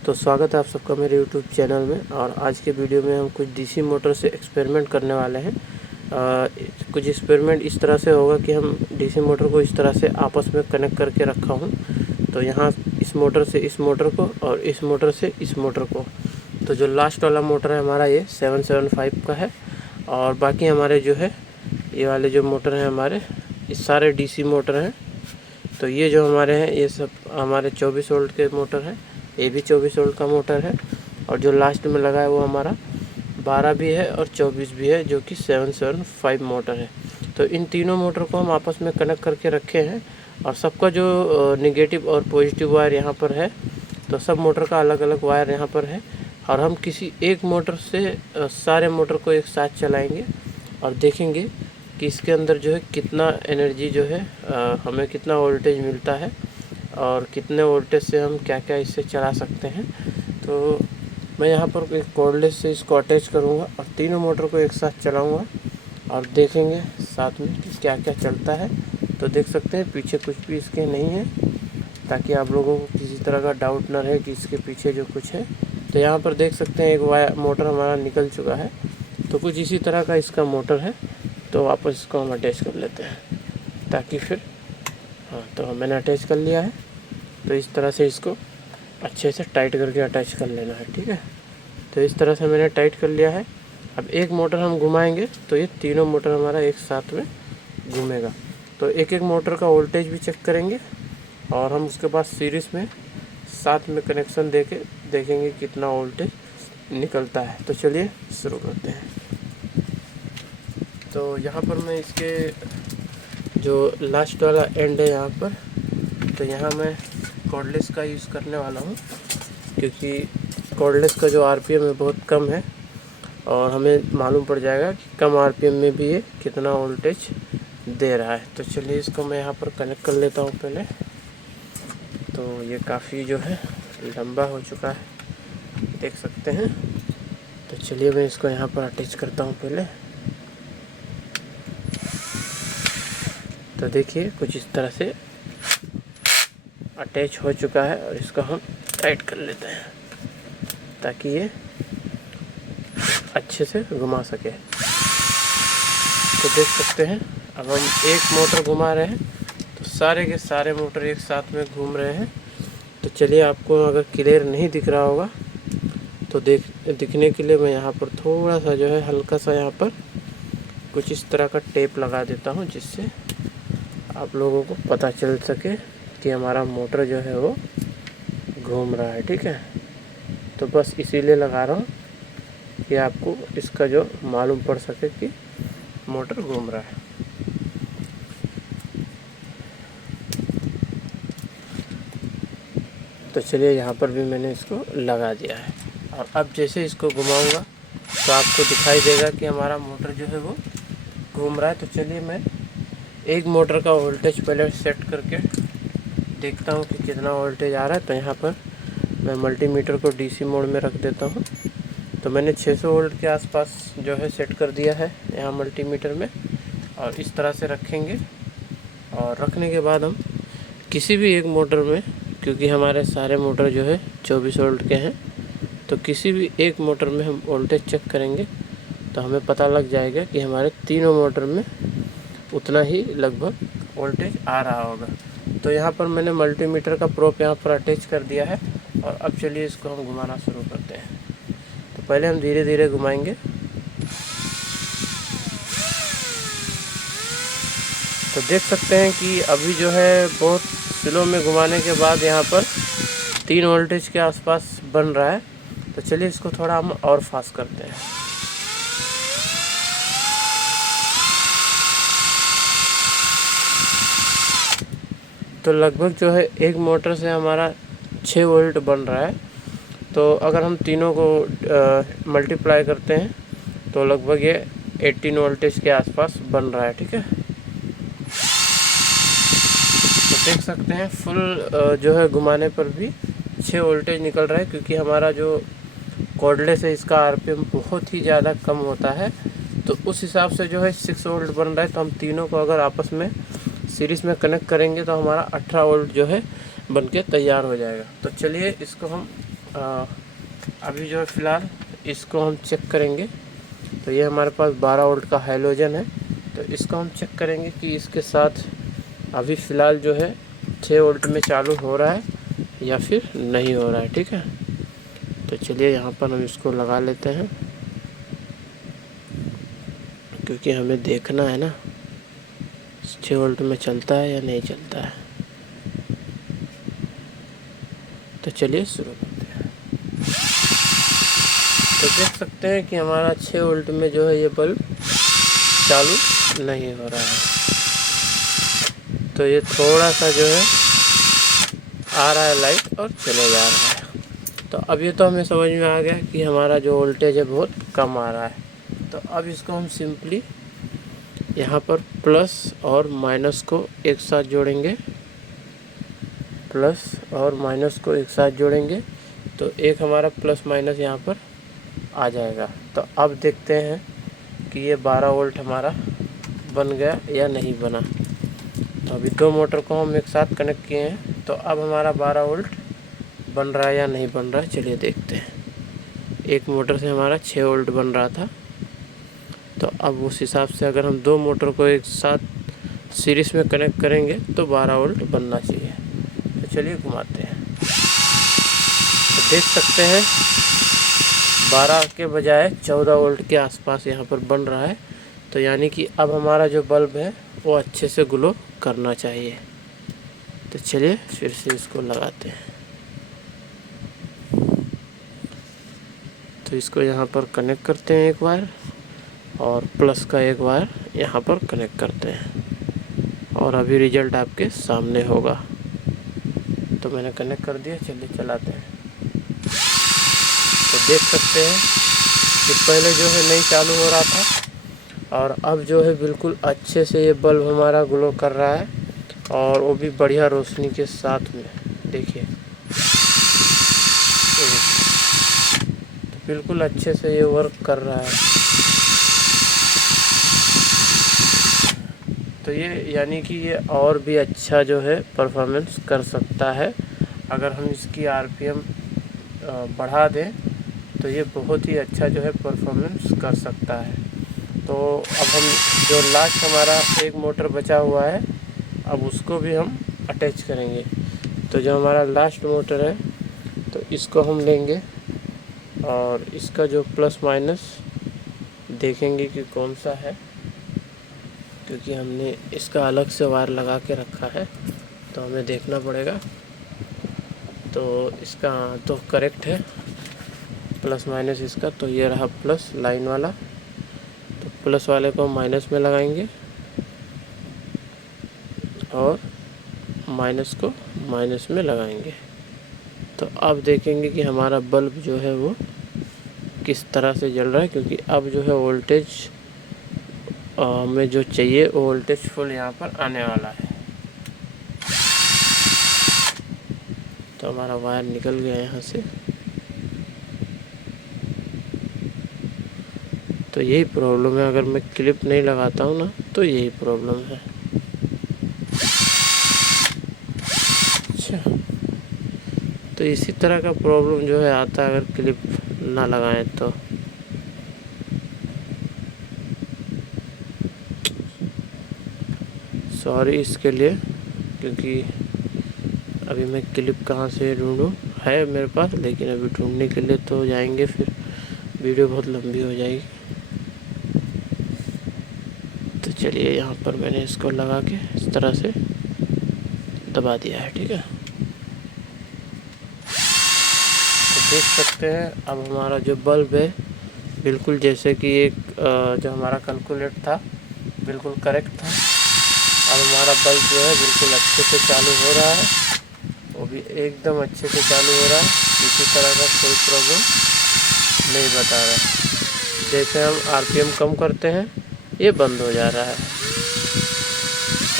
तो स्वागत है आप सबका मेरे YouTube चैनल में। और आज के वीडियो में हम कुछ डीसी मोटर से एक्सपेरिमेंट करने वाले हैं। कुछ एक्सपेरिमेंट इस तरह से होगा कि हम डीसी मोटर को इस तरह से आपस में कनेक्ट करके रखा हूँ। तो यहाँ इस मोटर से इस मोटर को और इस मोटर से इस मोटर को। तो जो लास्ट वाला मोटर है हमारा ये 775 का है, और बाकी हमारे जो है ये वाले जो मोटर हैं हमारे ये सारे डीसी मोटर हैं। तो ये जो हमारे हैं ये सब हमारे 24 वोल्ट के मोटर हैं, ये भी 24 वोल्ट का मोटर है। और जो लास्ट में लगा है वो हमारा 12 भी है और 24 भी है, जो कि 775 मोटर है। तो इन तीनों मोटर को हम आपस में कनेक्ट करके रखे हैं, और सबका जो नेगेटिव और पॉजिटिव वायर यहाँ पर है। तो सब मोटर का अलग अलग वायर यहाँ पर है, और हम किसी एक मोटर से सारे मोटर को एक साथ चलाएंगे और देखेंगे कि इसके अंदर जो है कितना एनर्जी जो है हमें कितना वोल्टेज मिलता है, और कितने वोल्टेज से हम क्या क्या इससे चला सकते हैं। तो मैं यहाँ पर एक कॉर्डलेस से इसको अटैच करूँगा और तीनों मोटर को एक साथ चलाऊँगा और देखेंगे साथ में कि क्या क्या चलता है। तो देख सकते हैं पीछे कुछ भी इसके नहीं है, ताकि आप लोगों को किसी तरह का डाउट ना रहे कि इसके पीछे जो कुछ है। तो यहाँ पर देख सकते हैं एक वायर मोटर हमारा निकल चुका है। तो कुछ इसी तरह का इसका मोटर है। तो वापस इसको हम अटैच कर लेते हैं, ताकि फिर तो मैंने अटैच कर लिया है। तो इस तरह से इसको अच्छे से टाइट करके अटैच कर लेना है, ठीक है। तो इस तरह से मैंने टाइट कर लिया है। अब एक मोटर हम घुमाएंगे तो ये तीनों मोटर हमारा एक साथ में घूमेगा। तो एक एक मोटर का वोल्टेज भी चेक करेंगे, और हम उसके बाद सीरीज़ में साथ में कनेक्शन दे के देखेंगे कितना वोल्टेज निकलता है। तो चलिए शुरू करते हैं। तो यहाँ पर मैं इसके जो लास्ट वाला एंड है यहाँ पर, तो यहाँ मैं कॉर्डलेस का यूज़ करने वाला हूँ, क्योंकि कॉर्डलेस का जो आरपीएम है बहुत कम है, और हमें मालूम पड़ जाएगा कि कम आरपीएम में भी ये कितना वोल्टेज दे रहा है। तो चलिए इसको मैं यहाँ पर कनेक्ट कर लेता हूँ पहले। तो ये काफ़ी जो है लंबा हो चुका है, देख सकते हैं। तो चलिए मैं इसको यहाँ पर अटैच करता हूँ पहले। तो देखिए कुछ इस तरह से अटैच हो चुका है, और इसको हम टाइट कर लेते हैं ताकि ये अच्छे से घुमा सके। तो देख सकते हैं अब हम एक मोटर घुमा रहे हैं तो सारे के सारे मोटर एक साथ में घूम रहे हैं। तो चलिए आपको अगर क्लियर नहीं दिख रहा होगा तो दिखने के लिए मैं यहाँ पर थोड़ा सा जो है हल्का सा यहाँ पर कुछ इस तरह का टेप लगा देता हूँ, जिससे आप लोगों को पता चल सके कि हमारा मोटर जो है वो घूम रहा है, ठीक है। तो बस इसीलिए लगा रहा हूँ कि आपको इसका जो मालूम पड़ सके कि मोटर घूम रहा है। तो चलिए यहाँ पर भी मैंने इसको लगा दिया है, और अब जैसे इसको घुमाऊंगा तो आपको दिखाई देगा कि हमारा मोटर जो है वो घूम रहा है। तो चलिए मैं एक मोटर का वोल्टेज पहले सेट करके देखता हूँ कि कितना वोल्टेज आ रहा है। तो यहाँ पर मैं मल्टीमीटर को डीसी मोड में रख देता हूँ। तो मैंने 600 वोल्ट के आसपास जो है सेट कर दिया है यहाँ मल्टीमीटर में, और इस तरह से रखेंगे। और रखने के बाद हम किसी भी एक मोटर में, क्योंकि हमारे सारे मोटर जो है 24 वोल्ट के हैं, तो किसी भी एक मोटर में हम वोल्टेज चेक करेंगे तो हमें पता लग जाएगा कि हमारे तीनों मोटर में उतना ही लगभग वोल्टेज आ रहा होगा। तो यहाँ पर मैंने मल्टीमीटर का प्रोब यहाँ पर अटैच कर दिया है, और अब चलिए इसको हम घुमाना शुरू करते हैं। तो पहले हम धीरे धीरे घुमाएंगे। तो देख सकते हैं कि अभी जो है बहुत स्लो में घुमाने के बाद यहाँ पर 3 वोल्टेज के आसपास बन रहा है। तो चलिए इसको थोड़ा हम और फास्ट करते हैं। तो लगभग जो है एक मोटर से हमारा 6 वोल्ट बन रहा है। तो अगर हम तीनों को मल्टीप्लाई करते हैं तो लगभग ये 18 वोल्टेज के आसपास बन रहा है, ठीक है। तो देख सकते हैं फुल जो है घुमाने पर भी 6 वोल्टेज निकल रहा है, क्योंकि हमारा जो कॉर्डलेस है इसका आरपीएम बहुत ही ज़्यादा कम होता है। तो उस हिसाब से जो है 6 वोल्ट बन रहा है। तो हम तीनों को अगर आपस में सीरीज़ में कनेक्ट करेंगे तो हमारा 18 वोल्ट जो है बनके तैयार हो जाएगा। तो चलिए इसको हम अभी जो है फ़िलहाल इसको हम चेक करेंगे। तो ये हमारे पास 12 वोल्ट का हैलोजन है, तो इसको हम चेक करेंगे कि इसके साथ अभी फ़िलहाल जो है 6 वोल्ट में चालू हो रहा है या फिर नहीं हो रहा है। ठीक है, तो चलिए यहाँ पर हम इसको लगा लेते हैं, क्योंकि हमें देखना है ना 6 वोल्ट में चलता है या नहीं चलता है। तो चलिए शुरू करते हैं। तो देख सकते हैं कि हमारा 6 वोल्ट में जो है ये बल्ब चालू नहीं हो रहा है। तो ये थोड़ा सा जो है आ रहा है लाइट और चले जा रहा है। तो अब ये तो हमें समझ में आ गया कि हमारा जो वोल्टेज है बहुत कम आ रहा है। तो अब इसको हम सिंपली यहाँ पर प्लस और माइनस को एक साथ जोड़ेंगे, प्लस और माइनस को एक साथ जोड़ेंगे तो एक हमारा प्लस माइनस यहाँ पर आ जाएगा। तो अब देखते हैं कि ये 12 वोल्ट हमारा बन गया या नहीं बना। तो अभी 2 मोटर को हम एक साथ कनेक्ट किए हैं, तो अब हमारा 12 वोल्ट बन रहा है या नहीं बन रहा है, चलिए देखते हैं। एक मोटर से हमारा 6 वोल्ट बन रहा था, तो अब उस हिसाब से अगर हम 2 मोटर को एक साथ सीरीज़ में कनेक्ट करेंगे तो 12 वोल्ट बनना चाहिए। तो चलिए घुमाते हैं। तो देख सकते हैं 12 के बजाय 14 वोल्ट के आसपास यहाँ पर बन रहा है। तो यानी कि अब हमारा जो बल्ब है वो अच्छे से ग्लो करना चाहिए। तो चलिए फिर से इसको लगाते हैं। तो इसको यहाँ पर कनेक्ट करते हैं एक वायर, और प्लस का एक वायर यहाँ पर कनेक्ट करते हैं, और अभी रिजल्ट आपके सामने होगा। तो मैंने कनेक्ट कर दिया, चलिए चलाते हैं। तो देख सकते हैं कि पहले जो है नहीं चालू हो रहा था, और अब जो है बिल्कुल अच्छे से ये बल्ब हमारा ग्लो कर रहा है, और वो भी बढ़िया रोशनी के साथ में। देखिए तो बिल्कुल अच्छे से ये वर्क कर रहा है। तो ये यानी कि ये और भी अच्छा जो है परफॉर्मेंस कर सकता है। अगर हम इसकी आरपीएम बढ़ा दें तो ये बहुत ही अच्छा जो है परफॉर्मेंस कर सकता है। तो अब हम जो लास्ट हमारा एक मोटर बचा हुआ है, अब उसको भी हम अटैच करेंगे। तो जो हमारा लास्ट मोटर है तो इसको हम लेंगे, और इसका जो प्लस माइनस देखेंगे कि कौन सा है, क्योंकि हमने इसका अलग से वायर लगा के रखा है तो हमें देखना पड़ेगा। तो इसका तो करेक्ट है प्लस माइनस इसका, तो ये रहा प्लस लाइन वाला। तो प्लस वाले को माइनस में लगाएंगे और माइनस को माइनस में लगाएंगे। तो अब देखेंगे कि हमारा बल्ब जो है वो किस तरह से जल रहा है, क्योंकि अब जो है वोल्टेज में जो चाहिए वो वोल्टेज फुल यहाँ पर आने वाला है। तो हमारा वायर निकल गया यहाँ से। तो यही प्रॉब्लम है, अगर मैं क्लिप नहीं लगाता हूँ ना तो यही प्रॉब्लम है। अच्छा, तो इसी तरह का प्रॉब्लम जो है आता है अगर क्लिप ना लगाएं तो। सॉरी इसके लिए, क्योंकि अभी मैं क्लिप कहाँ से ढूंढूं, है मेरे पास लेकिन अभी ढूंढने के लिए तो जाएंगे फिर वीडियो बहुत लंबी हो जाएगी। तो चलिए यहाँ पर मैंने इसको लगा के इस तरह से दबा दिया है। ठीक है, तो देख सकते हैं अब हमारा जो बल्ब है बिल्कुल जैसे कि एक जो हमारा कैलकुलेट था बिल्कुल करेक्ट था। अब हमारा बल्ब जो है बिल्कुल अच्छे से चालू हो रहा है, वो भी एकदम अच्छे से चालू हो रहा है, किसी तरह का कोई प्रॉब्लम नहीं बता रहा है। जैसे हम आरपीएम कम करते हैं ये बंद हो जा रहा है,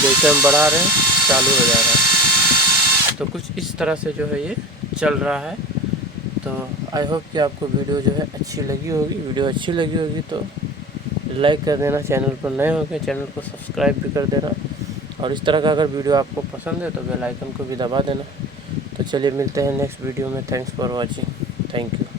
जैसे हम बढ़ा रहे हैं चालू हो जा रहा है। तो कुछ इस तरह से जो है ये चल रहा है। तो आई होप कि आपको वीडियो जो है अच्छी लगी होगी। वीडियो अच्छी लगी होगी तो लाइक कर देना, चैनल पर नए हो गए चैनल को सब्सक्राइब भी कर देना, और इस तरह का अगर वीडियो आपको पसंद है तो बेल आइकन को भी दबा देना। तो तो चलिए मिलते हैं नेक्स्ट वीडियो में। Thanks for watching. Thank you.